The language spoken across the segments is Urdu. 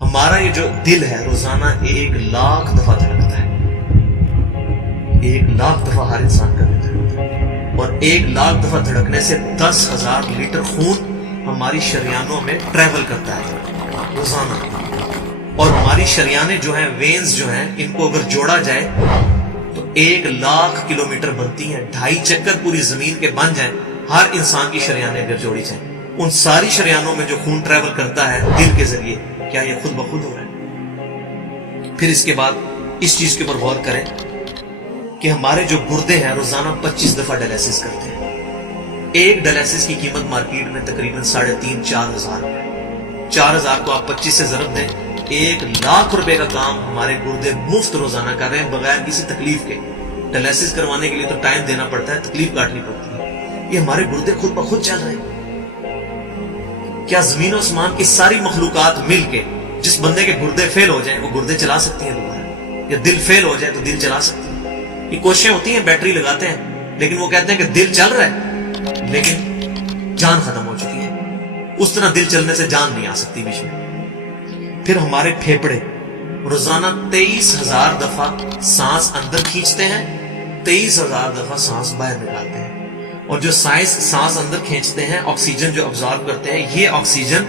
ہمارا یہ جو دل ہے روزانہ 1,00,000 دفعہ دھڑکتا ہے. 1,00,000 دفعہ ہر انسان کا دل دھڑکتا ہے، اور 1,00,000 دفعہ دھڑکنے سے 10,000 لیٹر خون ہماری شریانوں میں ٹریول کرتا ہے روزانہ. اور ہماری شریانیں جو ہیں، وینز جو ہیں، ان کو اگر جوڑا جائے تو 1,00,000 کلومیٹر بنتی ہیں. 2.5 چکر پوری زمین کے بن جائیں ہر انسان کی شریانیں اگر جوڑی جائیں. ان ساری شریانوں میں جو خون ٹریول کرتا ہے دل کے ذریعے، کیا یہ خود بخود ہو رہا ہے؟ پھر اس کے بعد اس چیز کے اوپر غور کریں کہ ہمارے جو گردے ہیں روزانہ 25 دفعہ ڈائلیسس کرتے ہیں. ایک ڈائلیسس کی قیمت مارکیٹ میں تقریباً 3,500-4,000 روپے. 4,000 کو آپ 25 سے ضرب دیں، 1,00,000 روپے کا کام ہمارے گردے مفت روزانہ کر رہے ہیں بغیر کسی تکلیف کے. ڈائلیسس کروانے کے لیے تو ٹائم دینا پڑتا ہے، تکلیف کاٹنی پڑتی ہے. یہ ہمارے گردے خود بخود چل رہے ہیں. کیا زمین و آسمان کی ساری مخلوقات مل کے جس بندے کے گردے فیل ہو جائیں وہ گردے چلا سکتی ہیں دوبارہ؟ یا دل فیل ہو جائے تو دل چلا سکتی ہیں؟ یہ کوششیں ہوتی ہیں، بیٹری لگاتے ہیں، لیکن وہ کہتے ہیں کہ دل چل رہا ہے لیکن جان ختم ہو چکی ہے. اس طرح دل چلنے سے جان نہیں آ سکتی بیچ میں. پھر ہمارے پھیپڑے روزانہ 23,000 دفعہ سانس اندر کھینچتے ہیں، 23,000 دفعہ سانس باہر نکالتے ہیں. اور جو سانس اندر کھینچتے ہیں، آکسیجن جو ابزارب کرتے ہیں، یہ آکسیجن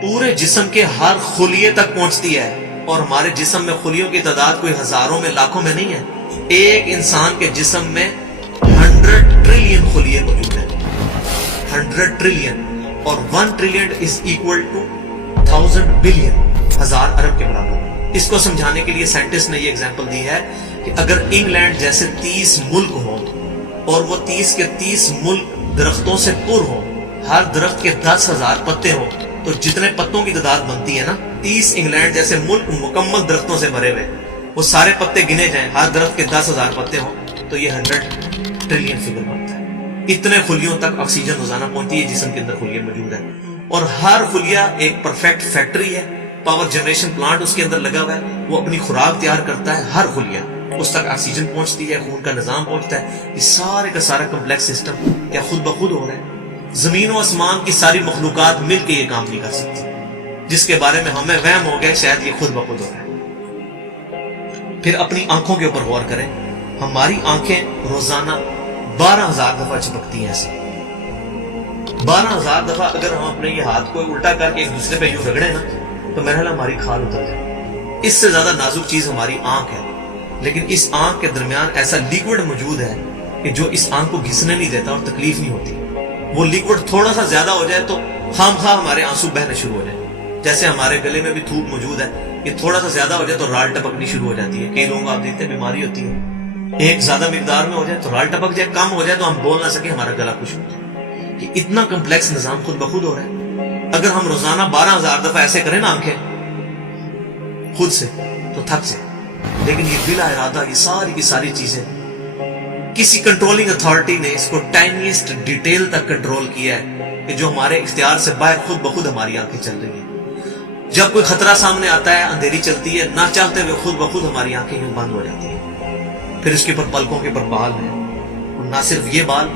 پورے جسم کے ہر خلیے تک پہنچتی ہے. اور ہمارے جسم میں خلیوں کی تعداد کوئی ہزاروں میں لاکھوں میں نہیں ہے. ایک انسان کے جسم میں 100 ٹریلین خلیے موجود ہیں. 100 ٹریلین، اور 1 trillion is equal to 1000 billion, 1000 ارب کے برابر. اس کو سمجھانے کے لیے سائنٹسٹ نے یہ ایگزامپل دی ہے کہ اگر انگلینڈ جیسے 30 ملک ہوں اور وہ 30 کے 30 ملک درختوں سے پر ہوں، ہر درخت کے 10,000 پتے ہوں، تو جتنے پتوں کی تعداد بنتی ہے نا، 30 انگلینڈ جیسے ملک مکمل درختوں سے بھرے ہوئے، وہ سارے پتے گنے جائیں، ہر درخت کے 10,000 پتے ہوں، تو یہ 100 ٹریلین فگر بنتا ہے. اتنے خلیوں تک آکسیجن روزانہ پہنچتی ہے. جسم کے اندر خلیے موجود ہیں، اور ہر خلیہ ایک پرفیکٹ فیکٹری ہے. پاور جنریشن پلانٹ اس کے اندر لگا ہوا ہے، وہ اپنی خوراک تیار کرتا ہے. ہر خلیہ اس تک آکسیجن پہنچتی ہے، خون کا نظام پہنچتا ہے. یہ سارے کا سارا کمپلیکس سسٹم کیا خود بخود ہو رہا ہے؟ زمین و آسمان کی ساری مخلوقات مل کے یہ کام نہیں کر سکتی، جس کے بارے میں ہمیں وہم ہو گیا شاید یہ خود بخود ہو رہا ہے. پھر اپنی آنکھوں کے اوپر غور کریں. ہماری آنکھیں روزانہ 12,000 دفعہ چپکتی ہیں. ایسے 12,000 دفعہ اگر ہم اپنے یہ ہاتھ کو الٹا کر کے ایک دوسرے پہ یوں رگڑیں نا، تو میرا خیال ہماری کھال اتر جائے. اس سے زیادہ نازک چیز ہماری آنکھ ہے. لیکن اس آنکھ کے درمیان ایسا لیکوڈ موجود ہے کہ جو اس آنکھ کو گھسنے نہیں دیتا اور تکلیف نہیں ہوتی. وہ لیکوڈ تھوڑا سا زیادہ ہو جائے تو خام خواہ ہمارے آنسو بہنے شروع ہو جائیں. جیسے ہمارے گلے میں بھی تھوک موجود ہے، یہ تھوڑا سا زیادہ ہو جائے تو رال ٹپکنی شروع ہو جاتی ہے. کئی لوگوں کو آپ دیکھتے ہیں بیماری ہوتی ہے، ایک زیادہ مقدار میں ہو جائے تو رال ٹپک جائے، کم ہو جائے تو ہم بول نہ سکیں، ہمارا گلا خشک ہو جائے. کہ اتنا کمپلیکس نظام خود بخود ہو رہا ہے. اگر ہم روزانہ 12,000 دفعہ ایسے کریں نا آنکھیں خود سے، تو تھک سے. لیکن یہ بلا ارادہ یہ ساری کی ساری چیزیں کسی کنٹرولنگ اتھارٹی نے اس کو ٹائنیسٹ ڈیٹیل تک کنٹرول کیا ہے کہ جو ہمارے اختیار سے باہر خود بخود ہماری آنکھیں چل رہی ہیں. جب کوئی خطرہ سامنے آتا ہے، اندھیری چلتی ہے، نہ چاہتے ہوئے خود بخود ہماری آنکھیں یوں بند ہو جاتی ہیں. پھر اس کے اوپر پلکوں کے اوپر بال ہیں، اور نہ صرف یہ بال،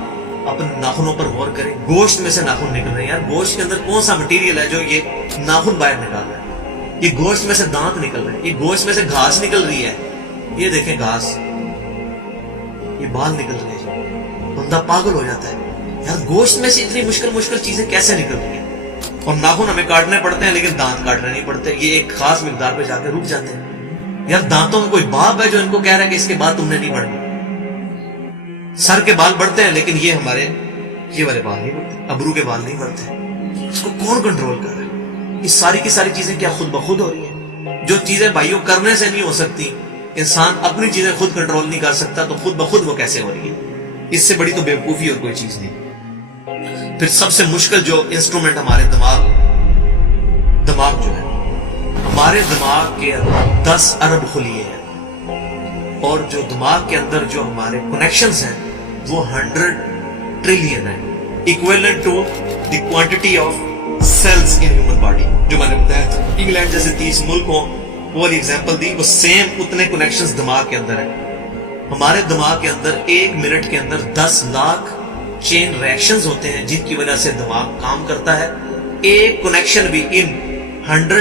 اپنے ناخنوں پر غور کریں. گوشت میں سے ناخن نکل رہے ہیں. یار گوشت کے اندر کون سا مٹیریل ہے جو یہ ناخن باہر نکال رہا ہے؟ یہ گوشت میں سے دانت نکل رہے ہیں، یہ گوشت میں سے گھاس نکل رہی ہے. یہ دیکھیں گھاس، یہ بال نکل رہے ہیں. بندہ پاگل ہو جاتا ہے، یار گوشت میں سے اتنی مشکل چیزیں کیسے نکل رہی ہیں؟ اور ناخن ہمیں کاٹنے پڑتے ہیں لیکن دانت کاٹنے نہیں پڑتے. یہ ایک خاص مقدار پہ جا کے رک جاتے ہیں. یار دانتوں میں کوئی باپ ہے جو ان کو کہہ رہا ہے کہ اس کے بعد تم نے نہیں بڑھنا؟ سر کے بال بڑھتے ہیں لیکن یہ ہمارے یہ والے بال نہیں بڑھتے، ابرو کے بال نہیں بڑھتے. اس کو کون کنٹرول کر رہا ہے؟ یہ ساری کی ساری چیزیں کیا خود بخود ہو رہی ہیں؟ جو چیزیں بھائیوں کرنے سے نہیں ہو سکتی، انسان اپنی چیزیں خود کنٹرول نہیں کر سکتا، تو خود بخود وہ کیسے ہو رہی ہے؟ اس سے بڑی تو بیوقوفی اور کوئی چیز نہیں. پھر سب سے مشکل جو انسٹرومنٹ ہمارے دماغ جو ہے، ہمارے دماغ کے 10 ارب خلیے ہیں، اور جو دماغ کے اندر جو ہمارے کنیکشنز ہیں وہ 100 ٹریلین ہیں، equivalent to the quantity of cells in human body. جو میں نے بتایا تھا انگلینڈ جیسے 30 ملک ہوں، وہ والی ایگزامپل دی، وہ سیم اتنے کنیکشنز دماغ کے اندر ہیں. ہمارے دماغ کے اندر 1 منٹ کے اندر 10 لاکھ چین ریئیکشنز ہوتے ہیں جن کی وجہ سے دماغ کام کرتا ہے. ایک کنیکشن بھی ان 100